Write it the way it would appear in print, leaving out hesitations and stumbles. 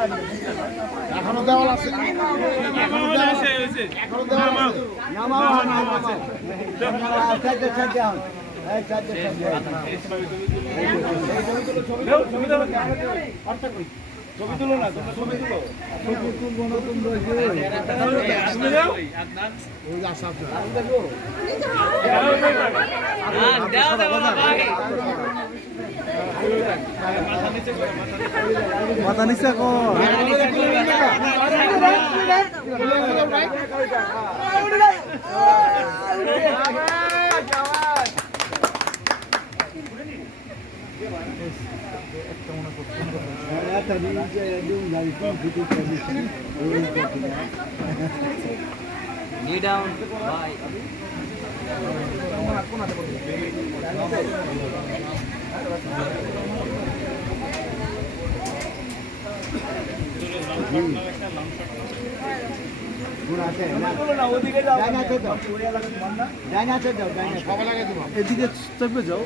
এখনো দেওয়াল আছে, এখনো দেওয়াল আছে। ছবি তুলো না, ছবি তুলো। মাথা নিচে কর এদিকে চেপে যাও।